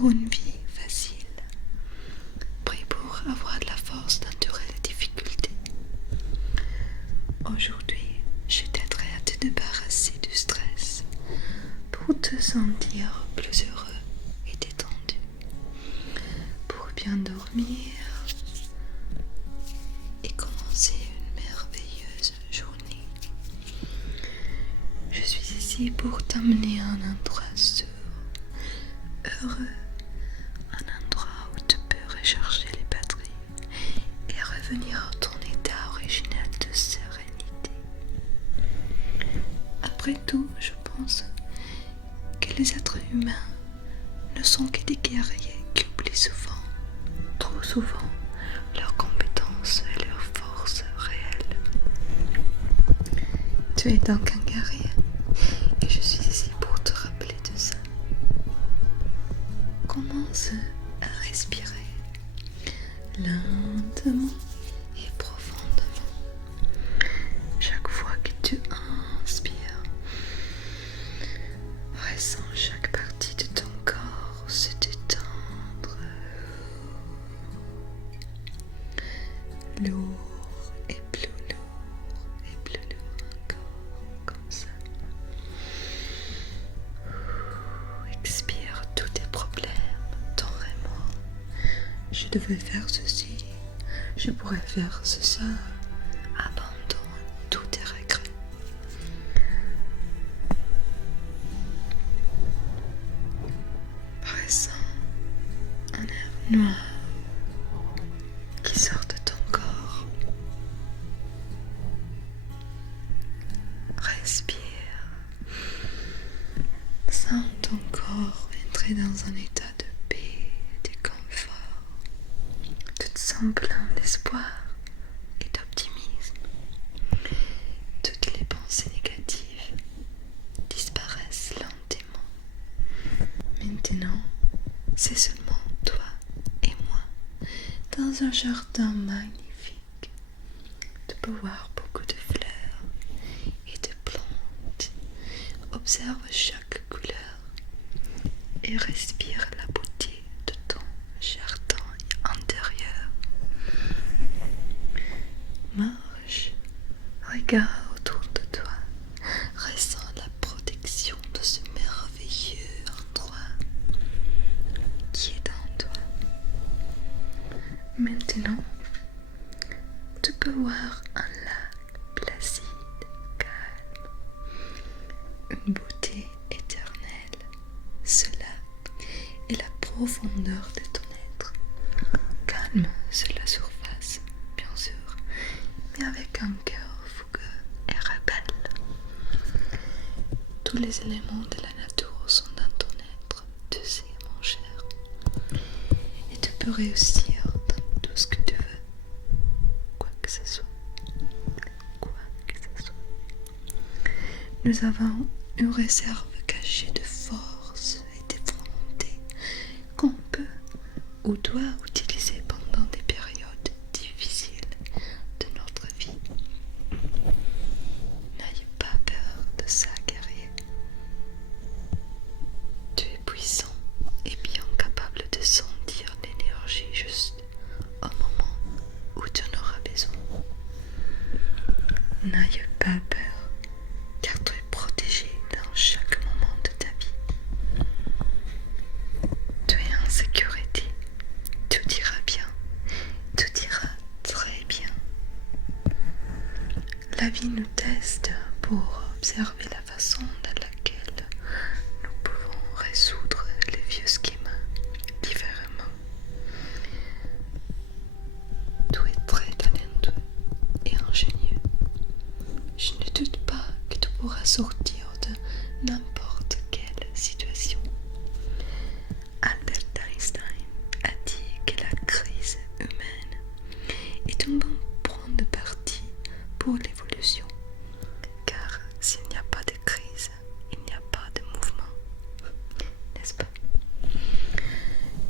pour une vie facile, pris pour avoir de la force d'endurer les difficultés. Aujourd'hui, je t'aiderai à te débarrasser du stress pour te sentir plus heureux et détendu, pour bien dormir et commencer une merveilleuse journée. Je suis ici pour t'amener à un endroit sûr, heureux, un endroit où tu peux recharger les batteries et revenir à ton état originel de sérénité. Après tout, je pense que les êtres humains ne sont que des guerriers qui oublient souvent, trop souvent, leurs compétences et leurs forces réelles. Tu es donc un guerrier et je suis ici pour te rappeler de ça. Commence à respirer lentement et profondément. Chaque fois que tu inspires, ressens chaque partie de ton corps se détendre. Lourd et plus lourd encore, comme ça. Expire tous tes problèmes, ton remords. Je devais faire ceci, je pourrais faire ça. Abandonne tous tes regrets. Ressens un air noir qui sort de ton corps. Respire. Sens ton corps entrer dans un état de paix et de confort. Tu te sens plein d'espoir et d'optimisme. Toutes les pensées négatives disparaissent lentement. Maintenant, c'est seulement toi et moi dans un jardin magnifique. Tu peux voir beaucoup de fleurs et de plantes. Observe chaque couleur et respire la beauté de ton jardin intérieur. Marche, regarde autour de toi, ressens la protection de ce merveilleux endroit qui est en toi. Maintenant, tu peux voir un lac placide, calme, une beauté éternelle. Cela est la profondeur de ton être. Calme sur la surface, bien sûr, mais avec un cœur fougueux et rebelle. Tous les éléments de la nature sont dans ton être, tu sais, mon cher. Et tu peux réussir dans tout ce que tu veux, quoi que ce soit. Quoi que ce soit. Nous avons une réserve cachée de force et de volonté qu'on peut ou doit utiliser pendant des périodes difficiles de notre vie. N'ayez pas peur de ça, guerrier. Tu es puissant et bien capable de sentir l'énergie juste au moment où tu en auras besoin. N'ayez pas peur, car tu es protégé dans chaque moment de ta vie. Tu es en sécurité. Tout ira bien. Tout ira très bien. La vie nous teste pour observer la façon dans laquelle nous pouvons résoudre les vieux schémas différemment. Tu es très talentueux et ingénieux. Je ne doute pas que tu pourras sortir de n'importe quelle situation. Albert Einstein a dit que la crise humaine est un bon point de partie pour l'évolution. Car s'il n'y a pas de crise, il n'y a pas de mouvement. N'est-ce pas?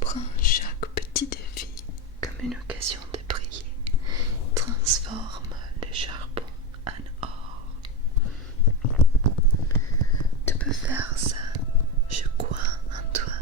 Prends chaque petit défi comme une occasion de briller. Transforme le charbon en or. Tu peux faire ça, je crois en toi.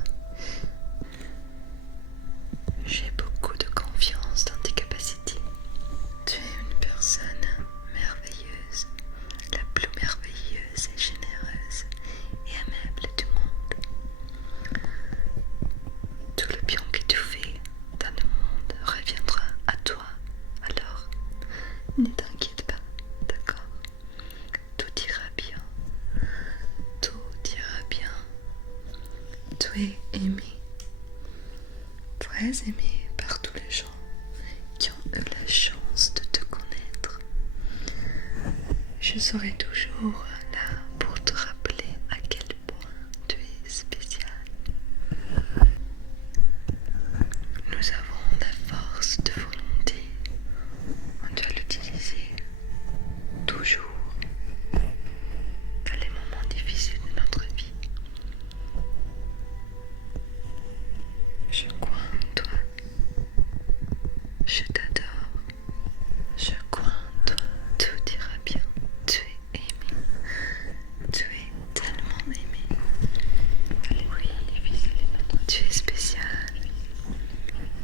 très aimé par tous les gens qui ont eu la chance de te connaître. Je serai toujours là pour te rappeler à quel point tu es spécial. Nous avons la force de volonté. On doit l'utiliser toujours dans les moments difficiles de notre vie. Je crois en toi. Je t'adore. Je crois en toi. Tout ira bien. Tu es aimé. Tu es tellement aimé. Oui, tu es spécial.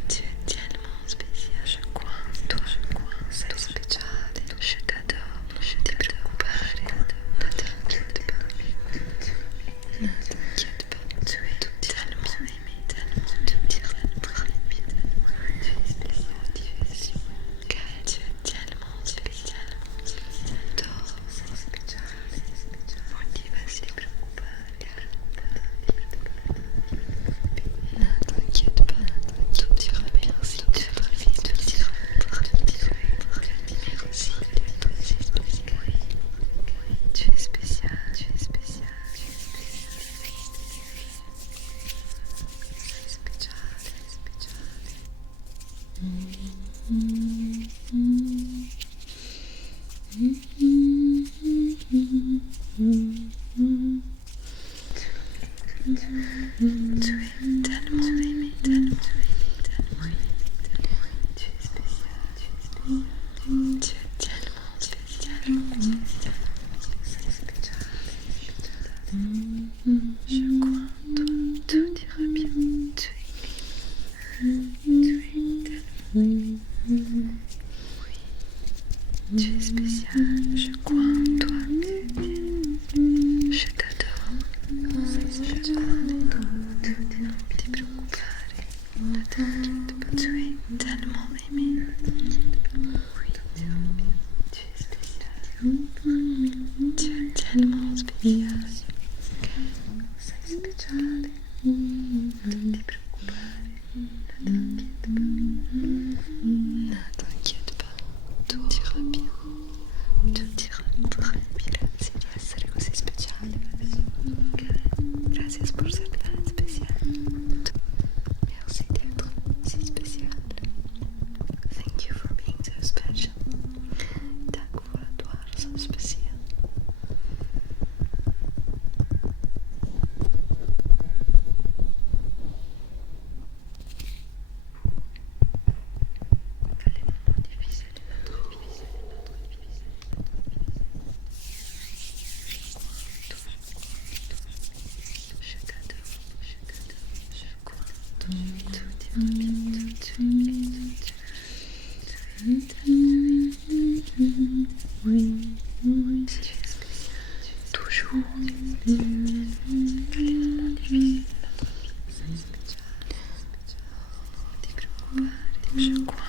Tu es tellement spécial. Je crois en toi. Je crois en toi. Je t'adore. Je t'adore. Ne t'inquiète pas. Ne t'inquiète pas. Tu es tellement aimé. Tellement. Tu ira très bien. Tu es spécial. Tu es spécial. Tu es tellement spécial. J'adore. C'est spécial. Motivas te preocupar. Ne t'inquiète pas, tout ira bien si tu vas vite, tout ira bien. Merci d'être si spécial. Tu es spécial, tu es spécial. C'est spécial, c'est spécial. Tu es tellement aimé, tellement aimé. Tu es spécial, tu es spécial. Tu es tellement spécial. C'est spécial, c'est spécial. Je crois en toi, tout ira bien. Tu es aimé. Tu es tellement aimé. Oui, tu es spécial. Je crois en toi. Je t'adore. Je crois en toi. Ne te preocupare. Ne t'inquiète pas. Tu es tellement aimé. Oui, tu es spécial. Tu es tellement spécial. C'est spécial. Ne te preocupare. Ne t'inquiète pas. Tout ira bien. Tout ira très bien. C'est algo así especial. Gracias por ser tan especial. Merci d'être si spécial. Thank you for being so special. Tack för att du är så speciell. Toujours. Je crois